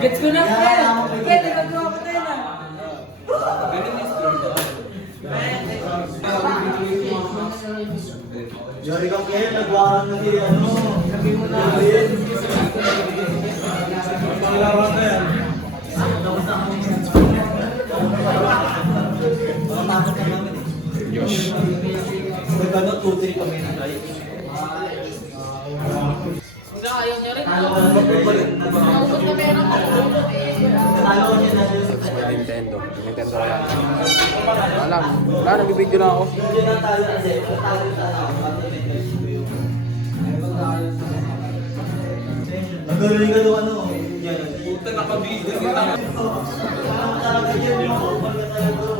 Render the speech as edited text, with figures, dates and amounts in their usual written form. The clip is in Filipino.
Gets ko na, friend. Friend, nagagawa ko tayo na. Yari ka kaya, nagwakan na si ano. Sabi mo na. Pangalawan na yan. Matakot ka namin eh. Yosh. Magkano 2-3 kami na tayo. Ayaw niya rin. Talo ka naman pagbalik na ba? Naubot na meron ako. Talo ka niya na. Sa may Nintendo. Nintendo kaya. Wala, nagbibideo lang ako. Hindi na tayo kasi. Talo sa Nagagaling ka doon ano. Yan. Puta nakabidyo. Talaga yan. Talaga talaga.